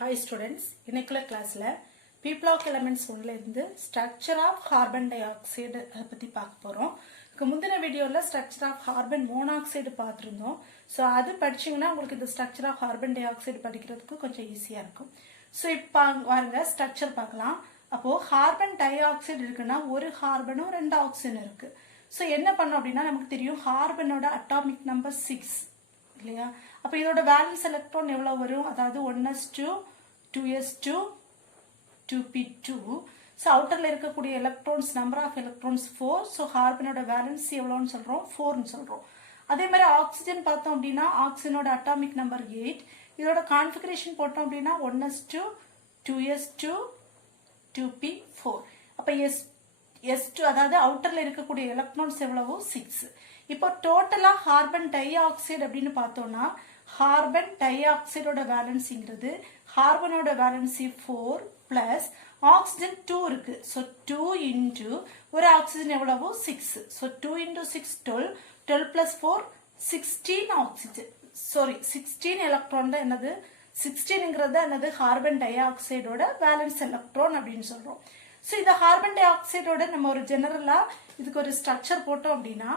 Hi students, இன்னைக்குள்ள கிளாஸ்ல P block elements 1ல இருந்து structure of carbon dioxide பத்தி பார்க்க போறோம். இதுக்கு முந்தின வீடியோல structure of carbon monoxide பார்த்திருந்தோம். சோ அது படிச்சீங்கன்னா உங்களுக்கு இந்த structure of carbon dioxide படிக்கிறதுக்கு கொஞ்சம் ஈஸியா இருக்கும். சோ இப்போ வாங்க ஸ்ட்ரக்சர் பார்க்கலாம். அப்போ கார்பன் டை ஆக்சைடு இருக்குன்னா ஒரு கார்பனும் ரெண்டு ஆக்சிஜன் இருக்கு. சோ என்ன பண்ணோம் அப்படின்னா நமக்கு தெரியும் கார்பனோட அட்டாமிக் நம்பர் 6 இல்லையா? அப்ப இதோட வேலன்ஸ் எலக்ட்ரான் எவ்வளவு வரும்? அதாவது 1s2 2s2 2p2. சோ அவுட்டர்ல இருக்கக்கூடிய electrons number of electrons 4. So கார்பனோட வேலன்ஸ் எவ்வளவுன்னு சொல்றோம்? 4ன்னு சொல்றோம். அதே மாதிரி ஆக்சிஜன் பார்த்தோம் அப்படின்னா ஆக்சிஜனோட அட்டாமிக் நம்பர் 8. இதோட கான்ஃபிகரேஷன் போட்டோம் அப்படின்னா 1s2 2s2 2p4. அப்ப S2 அதாவது அவுட்டர்ல இருக்கக்கூடிய எலக்ட்ரான்ஸ் எவ்வளவு? 6. இப்போ டோட்டலா கார்பன் டை ஆக்சைடு அப்படின்னு பார்த்தோம்னா கார்பன் டை ஆக்சைடோட வேலன்சிங்கிறது கார்பனோட வேலன்சி 4 பிளஸ் ஆக்சிஜன் 2 இருக்கு. சோ 2 இன்டு ஒரு ஆக்சிஜன் எவ்வளவு? 6. So 2 into 6 12. 12 plus 4 16 oxygen. Sorry 16 electron தான் என்னது? 16ங்கிறது என்னது? கார்பன் டை ஆக்சைடோட வேலன்ஸ் எலக்ட்ரான் அப்படின்னு சொல்றோம். சோ இந்த கார்பன் டை ஆக்சைடோட நம்ம ஒரு ஜெனரலா இதுக்கு ஒரு ஸ்ட்ரக்சர் போட்டோம் அப்படின்னா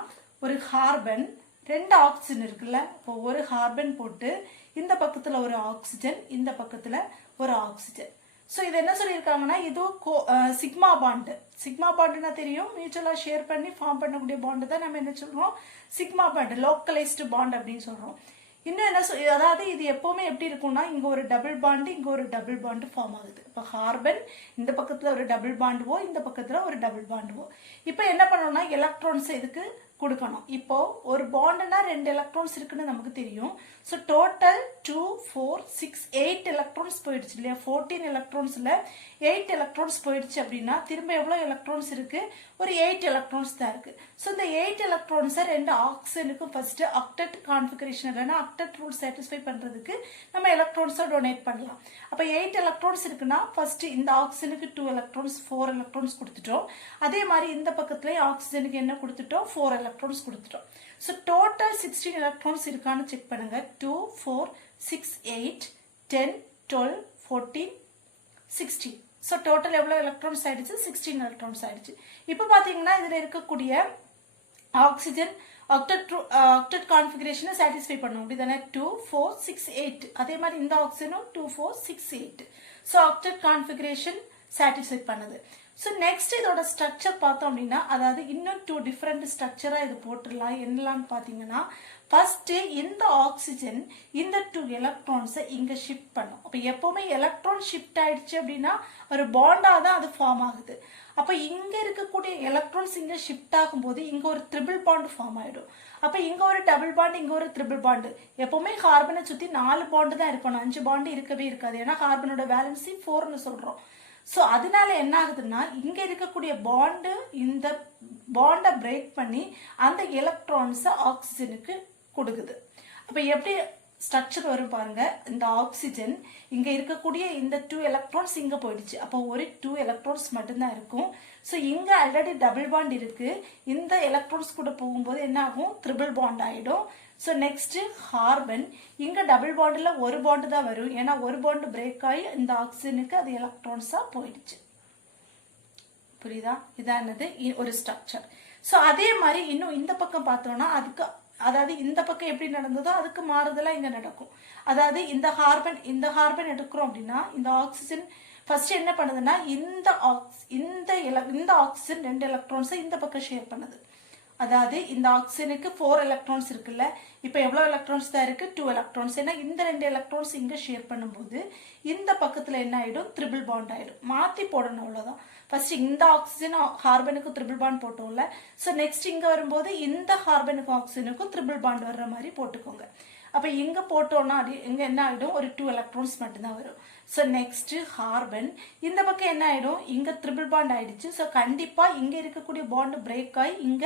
ஒரு கார்பன் ரெண்டு ஆக்சிஜன் இருக்குல்ல, இப்போ ஒரு கார்பன் போட்டு இந்த பக்கத்துல ஒரு ஆக்சிஜன் இந்த பக்கத்துல ஒரு ஆக்சிஜன். சோ இது என்ன சொல்லியிருக்காங்கன்னா இது சிக்மா பாண்ட். சிக்மா பாண்ட்னா தெரியும், மியூச்சுவலா ஷேர் பண்ணி ஃபார்ம் பண்ணக்கூடிய பாண்ட் தான் நம்ம என்ன சொல்றோம்? சிக்மா பாண்ட், லோக்கலைஸ்டு பாண்ட் அப்படின்னு சொல்றோம். இன்னும் என்ன அதாவது இது எப்பவுமே எப்படி இருக்கும்னா இங்க ஒரு டபுள் பாண்ட் இங்க ஒரு டபுள் பாண்ட் ஃபார்ம் ஆகுது. இப்ப கார்பன் இந்த பக்கத்துல ஒரு டபுள் பாண்டுவோ இந்த பக்கத்துல ஒரு டபுள் பாண்டுவோ. இப்ப என்ன பண்ணணும்னா எலக்ட்ரான்ஸ் இதுக்கு கொடுக்கணும். இப்போ ஒரு பாண்ட்னா ரெண்டு எலக்ட்ரான்ஸ் இருக்குன்னு நமக்கு தெரியும். சோ டோட்டல் 2 4 6 8 எலக்ட்ரான்ஸ் போயிடுச்சு இல்லையா? 14 எலக்ட்ரான்ஸ்ல 8 எலக்ட்ரான்ஸ் போயிடுச்சு அப்படின்னா திரும்ப எவ்வளவு எலக்ட்ரான்ஸ் இருக்கு? ஒரு 8 எலக்ட்ரான்ஸ் தான் இருக்கு. சோ இந்த 8 எலக்ட்ரான்ஸை ரெண்டு ஆக்சிஜனுக்கும் ஃபர்ஸ்ட் ஆக்டெட் கான்ஃபிகரேஷன் இல்லைன்னா ஆக்டெட் ரூல் சாட்டிஸ்ஃபை பண்றதுக்கு நம்ம எலக்ட்ரான்ஸை டொனேட் பண்ணலாம். அப்ப 8 எலக்ட்ரான்ஸ் இருக்குன்னா ஃபர்ஸ்ட் இந்த ஆக்சிஜனுக்கு 2 எலக்ட்ரான்ஸ் 4 எலக்ட்ரான்ஸ் கொடுத்துட்டோம். அதே மாதிரி இந்த பக்கத்துல ஆக்சிஜனுக்கு என்ன கொடுத்துட்டோம்? 4 எலக்ட்ரான்ஸ் கொடுத்துட்டோம். சோ டோட்டல் 16 எலக்ட்ரான்ஸ் இருக்கான்னு செக் பண்ணுங்க. 2 4 6 8 10 12 14 16. சோ டோட்டல் எவ்வளவு எலக்ட்ரான்ஸ் ஆயிடுச்சு? 16 எலக்ட்ரான்ஸ் ஆயிடுச்சு. இப்போ பாத்தீங்கன்னா இதுல இருக்கக்கூடிய ஆக்சிஜன் ஆக்டெட் கான்ஃபிகரேஷனை சாட்டிஸ்ஃபை பண்ணும். அப்படிதானே? 2 4 6 8. அதே மாதிரி இந்த ஆக்சிஜனும் 2 4 6 8. சோ ஆக்டெட் கான்ஃபிகரேஷன் சாட்டிஸ்ஃபை பண்ணுது. சோ நெக்ஸ்ட் இதோட ஸ்ட்ரக்சர் பார்த்தோம் அப்படின்னா அதாவது இன்னும் 2 டிஃபரெண்ட் ஸ்ட்ரக்சரா இது போட்டுடலாம். என்னலான்னு பாத்தீங்கன்னா ஃபர்ஸ்ட் இந்த ஆக்சிஜன் இந்த 2 எலக்ட்ரான்ஸை இங்க ஷிஃப்ட் பண்ணும். அப்ப எப்பவுமே எலக்ட்ரான் ஷிஃப்ட் ஆயிடுச்சு அப்படின்னா ஒரு பாண்டா தான் அது ஃபார்ம் ஆகுது. அப்ப இங்க இருக்கக்கூடிய எலக்ட்ரான்ஸ் இங்க ஷிஃப்ட் ஆகும்போது இங்க ஒரு ட்ரிபிள் பாண்ட் ஃபார்ம் ஆயிடும். அப்ப இங்க ஒரு டபுள் பாண்ட் இங்க ஒரு ட்ரிபிள் பாண்ட். எப்பவுமே கார்பனை சுத்தி 4 பாண்ட் தான் இருக்கணும், 5 பாண்ட் இருக்கவே இருக்காது. ஏன்னா கார்பனோட வேலன்சி 4ன்னு சொல்றோம். சோ அதனால என்ன ஆகுதுன்னா இங்க இருக்கக்கூடிய பாண்டு இந்த பாண்டை பிரேக் பண்ணி அந்த எலக்ட்ரான்ஸ் ஆக்சிஜனுக்கு கொடுக்குது. அப்ப எப்படி ஸ்ட்ரக்சர் வரும் பாருங்க. இந்த ஆக்சிஜன் இங்க இருக்கக்கூடிய இந்த 2 எலக்ட்ரான்ஸ் இங்க போயிடுச்சு. அப்போ ஒரு 2 எலக்ட்ரான்ஸ் மட்டும்தான் இருக்கும். சோ இங்க ஆல்ரெடி டபுள் பாண்ட் இருக்கு. இந்த எலக்ட்ரான்ஸ் கூட போகும்போது என்ன ஆகும்? ட்ரிபிள் பாண்ட் ஆயிடும். சோ நெக்ஸ்ட் கார்பன் இங்க டபுள் பாண்ட்ல ஒரு பாண்ட் தான் வரும். ஏன்னா ஒரு பாண்ட் பிரேக் ஆகி இந்த ஆக்சிஜனுக்கு அது எலக்ட்ரான்ஸா போயிடுச்சு. புரியுதா? இதானது ஒரு ஸ்ட்ரக்சர். சோ அதே மாதிரி இன்னும் இந்த பக்கம் பார்த்தோம்னா அதுக்கு அதாவது இந்த பக்கம் எப்படி நடந்ததோ அதுக்கு மாறுதலா இங்க நடக்கும். அதாவது இந்த கார்பன் எடுக்கிறோம் அப்படின்னா இந்த ஆக்சிஜன் ஃபர்ஸ்ட் என்ன பண்ணுதுன்னா இந்த ஆக்சிஜன் 2 எலக்ட்ரான்ஸை இந்த பக்கம் ஷேர் பண்ணுது. அதாவது இந்த ஆக்சிஜனுக்கு 4 எலக்ட்ரான்ஸ் இருக்குல்ல, இப்ப எவ்வளவு எலக்ட்ரான்ஸ் தான் இருக்கு? 2 எலக்ட்ரான்ஸ். ஏன்னா இந்த 2 எலக்ட்ரான்ஸ் இங்க ஷேர் பண்ணும்போது இந்த பக்கத்துல என்ன ஆயிடும்? ட்ரிபிள் பாண்ட் ஆயிடும். மாத்தி போடணும், அவ்வளவுதான். ஃபர்ஸ்ட் இந்த ஆக்சிஜன் கார்பனுக்கு ட்ரிபிள் பாண்ட் போட்டோம்ல, சோ நெக்ஸ்ட் இங்க வரும்போது இந்த கார்பனுக்கும் ஆக்சிஜனுக்கும் ட்ரிபிள் பாண்ட் வர்ற மாதிரி போட்டுக்கோங்க. அப்ப இங்க போட்டோம்னா இங்க என்ன ஆயிடும்? ஒரு 2 எலக்ட்ரான்ஸ் மட்டும்தான் வரும். சோ நெக்ஸ்ட் கார்பன் இந்த பக்கம் என்ன ஆயிடும்? இங்க ட்ரிபிள் பாண்ட் ஆயிடுச்சு. சோ கண்டிப்பா இங்க இருக்கக்கூடிய பாண்ட் பிரேக் ஆகி இங்க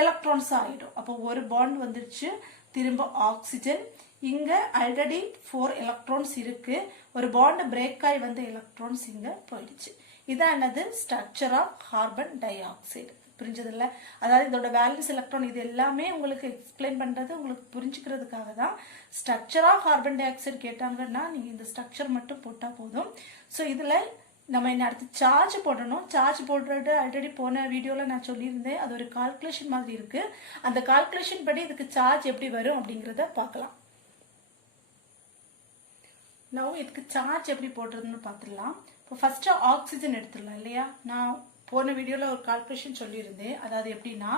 எலக்ட்ரான்ஸ் ஆயிடும். அப்போ ஒரு பாண்ட் வந்துருச்சு. திரும்ப ஆக்சிஜன் இங்க ஆல்ரெடி 4 எலக்ட்ரான்ஸ் இருக்கு. ஒரு பாண்ட் பிரேக் ஆகி வந்த எலக்ட்ரான்ஸ் இங்க போயிடுச்சு. இதான் என்னது? Structure of carbon dioxide. புரிஞ்சதில்ல? அதாவது இதோட வேலன்ஸ் எலக்ட்ரான் இது எல்லாமே உங்களுக்கு எக்ஸ்பிளைன் பண்றது உங்களுக்கு புரிஞ்சுக்கிறதுக்காக தான். Structure of carbon dioxide கேட்டாங்கன்னா நீங்க இந்த ஸ்ட்ரக்சர் மட்டும் போட்டா போதும். ஸோ இதுல நம்ம என்ன அடுத்து சார்ஜ் போடணும். சார்ஜ் போடுறது ஆல்ரெடி போன வீடியோல நான் சொல்லியிருந்தேன். அது ஒரு கால்குலேஷன் மாதிரி இருக்கு. அந்த கால்குலேஷன் படி இதுக்கு சார்ஜ் எப்படி வரும் அப்படிங்கறத பார்க்கலாம். நான் இதுக்கு சார்ஜ் எப்படி போடுறதுன்னு பார்த்துடலாம். இப்போ ஃபர்ஸ்ட் ஆக்சிஜன் எடுத்துடலாம் இல்லையா? நான் போன வீடியோல ஒரு கால்குலேஷன் சொல்லியிருந்தேன். அதாவது எப்படின்னா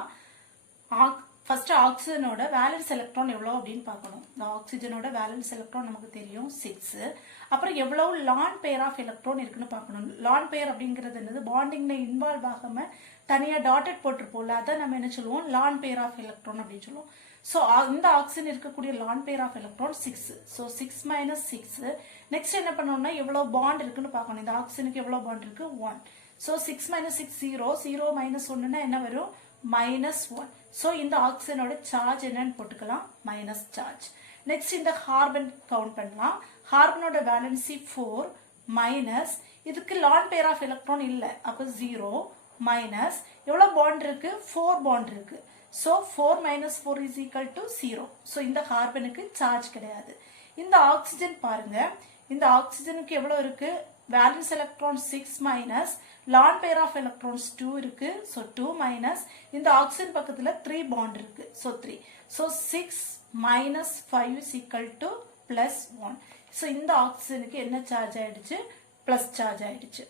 ஃபர்ஸ்ட் ஆக்சிஜனோட வேலன்ஸ் எலக்ட்ரான் எவ்வளோ அப்படின்னு பார்க்கணும். இந்த ஆக்சிஜனோட வேலன்ஸ் எலக்ட்ரான் நமக்கு தெரியும் 6. அப்புறம் எவ்வளவு லான் பேர் ஆஃப் எலக்ட்ரான் இருக்குன்னு பார்க்கணும். லான் பேர் அப்படிங்கிறது என்னது? பாண்டிங்ல இன்வால்வ் ஆகாம தனியா டாட்டட் போட்டிருப்போம்ல, அதை நம்ம என்ன சொல்லுவோம்? லான் பேர் ஆஃப் எலக்ட்ரான் அப்படின்னு சொல்லுவோம். ஸோ இந்த ஆக்சிஜன் இருக்கக்கூடிய lone pair of electron 6. So 6 minus 6. Next என்ன பண்ணணும்னா எவ்வளவு பாண்ட் இருக்குன்னு பார்க்கணும். இந்த ஆக்சிஜனுக்கு எவ்வளவு பாண்ட் இருக்கு? 1. So 6 minus 6 0. 0 மைனஸ் 1ன்னா என்ன வரும்? -1. ஸோ இந்த ஆக்சிஜனோட சார்ஜ் என்னன்னு போட்டுக்கலாம், மைனஸ் சார்ஜ். நெக்ஸ்ட் இந்த கார்பன் கவுண்ட் பண்ணலாம். கார்பனோட வேலன்சி 4 மைனஸ் இதுக்கு லான் பேர் ஆஃப் எலக்ட்ரான் இல்ல, அப்போ 0 மைனஸ் எவ்வளவு பாண்ட் இருக்கு? 4 பாண்ட் இருக்கு. So 4 minus 4 is equal to 0. So இந்த கார்பனுக்கு சார்ஜ் கிடையாது. இந்த ஆக்சிஜன் பாருங்க, இந்த ஆக்சிஜனுக்கு எவ்வளவு இருக்கு? Valence electron 6 minus lone pair of electrons 2 இருக்கு. ஸோ 2 மைனஸ் இந்த ஆக்சிஜன் பக்கத்துல 3 பாண்ட் இருக்கு. So 3. So 6 minus 5 is equal to +1. So இந்த ஆக்சிஜனுக்கு என்ன சார்ஜ் ஆயிடுச்சு? பிளஸ் சார்ஜ் ஆயிடுச்சு.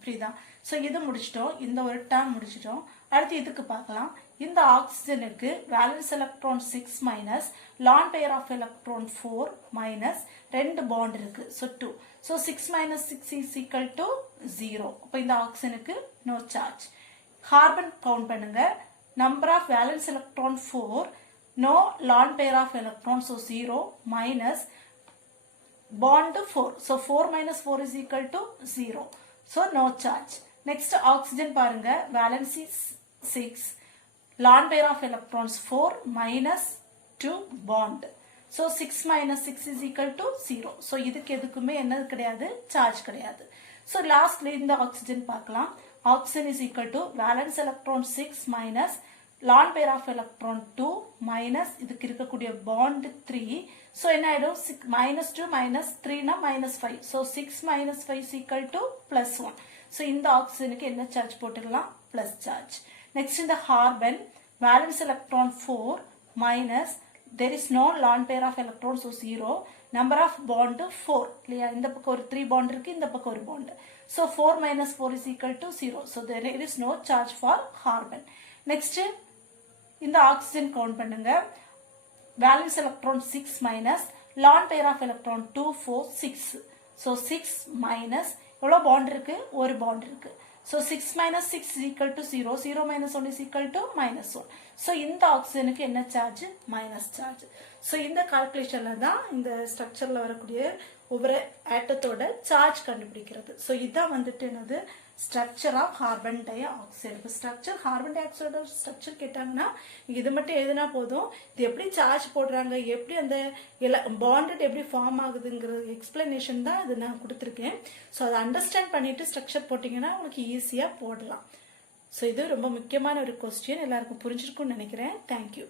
புரியுதா? ஸோ இது முடிச்சிட்டோம். இந்த ஒரு டேர்ம் முடிச்சிட்டோம். அடுத்து இதுக்கு பார்க்கலாம். இந்த ஆக்சிஜனுக்கு valence electron 6 minus lone pair of electron 4 minus 2 bond இருக்கு. So 2. So 6 minus 6 is equal to 0. அப்போ இந்த ஆக்சிஜனுக்கு நோ சார்ஜ். கார்பன் கவுண்ட் பண்ணுங்க. Number of valence electron 4, no lone pair of electron, so 0 minus bond 4. So 4 minus 4 is equal to 0. So no charge. Next oxygen பாருங்க, valency 6, lone pair of electrons 4 minus 2 bond. So 6 minus 6 is equal to 0. So இதுக்கு எதுக்குமே என்ன கிடையாது? Charge கிடையாது. So லாஸ்ட்ல இந்த oxygen பார்க்கலாம். Oxygen is equal to valence electron 6 minus lone pair of electron 2 minus இதுக்கு இருக்கக்கூடிய பாண்ட் 3. ஸோ என்ன ஆயிடும்? -2 minus 3னா -5. So 6 minus 5 is equal to +1. So இந்த ஆக்சிஜனுக்கு என்ன சார்ஜ் போட்டுக்கலாம்? Plus charge. நெக்ஸ்ட் இந்த carbon valence electron 4 minus there is no lone pair of electrons, so 0. Number of bond 4 இல்லையா? இந்த பக்கம் ஒரு 3 bond இருக்கு, இந்த பக்கம் ஒரு bond. So 4 minus 4 is equal to 0. So there is no charge for carbon. Next இந்த ஆக்சிஜன் கவுண்ட் பண்ணுங்க. Valence electron 6 minus lone pair of electron 2 4 6. So 6 minus எவ்வளவு பாண்ட் இருக்கு? ஒரு பாண்ட் இருக்கு. So 6 minus 6 is equal to 0. 0 minus 1 is equal to -1. So இந்த ஆக்சிஜனுக்கு என்ன charge? Minus charge. So இந்த கால்குலேஷன்ல தான் இந்த ஸ்ட்ரக்சர்ல வரக்கூடிய ஒவ்வொரு ஆட்டத்தோட சார்ஜ் கண்டுபிடிக்கிறது. So இதான் வந்துட்டு என்னது? Structure of carbon dioxide. இப்போ ஸ்ட்ரக்சர் கார்பன் டை ஆக்சைடோட ஸ்ட்ரக்சர் கேட்டாங்கன்னா இது மட்டும் எழுதினா போதும். இது எப்படி சார்ஜ் போடுறாங்க, எப்படி அந்த பாண்டட் எப்படி ஃபார்ம் ஆகுதுங்கிற எக்ஸ்பிளனேஷன் தான் இது நான் கொடுத்துருக்கேன். ஸோ அதை அண்டர்ஸ்டாண்ட் பண்ணிட்டு ஸ்ட்ரக்சர் போட்டிங்கன்னா உங்களுக்கு ஈஸியாக போடலாம். ஸோ இது ரொம்ப முக்கியமான ஒரு கொஸ்டின், எல்லாருக்கும் புரிஞ்சிருக்கும்னு நினைக்கிறேன். தேங்க்யூ.